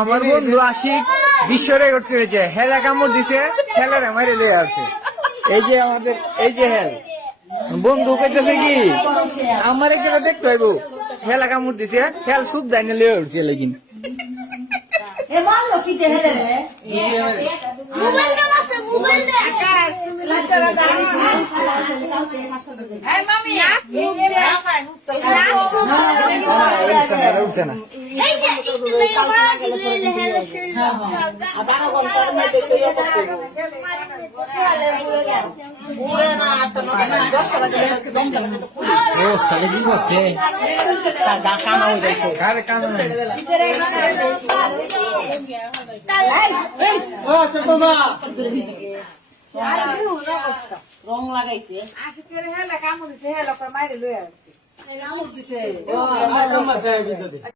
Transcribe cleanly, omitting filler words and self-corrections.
আমার বন্ধু আশিক বিশ্ব রেকর্ড করেছে, হেলা কামড় দিছে, হেলার আমার লেগে আছে। এই যে আমাদের এই যে হেল বন্ধু কইতেছে কি আমার এক জায়গায় দেখতে হইব, হেলা কামড় দিছে, হেল সুখ যায় না লেগে উঠছে লেকিন উঠছে না। রং লাগাইছে হেলা কামড় দিছে, হেলা মাইরে লয়ে আসছে।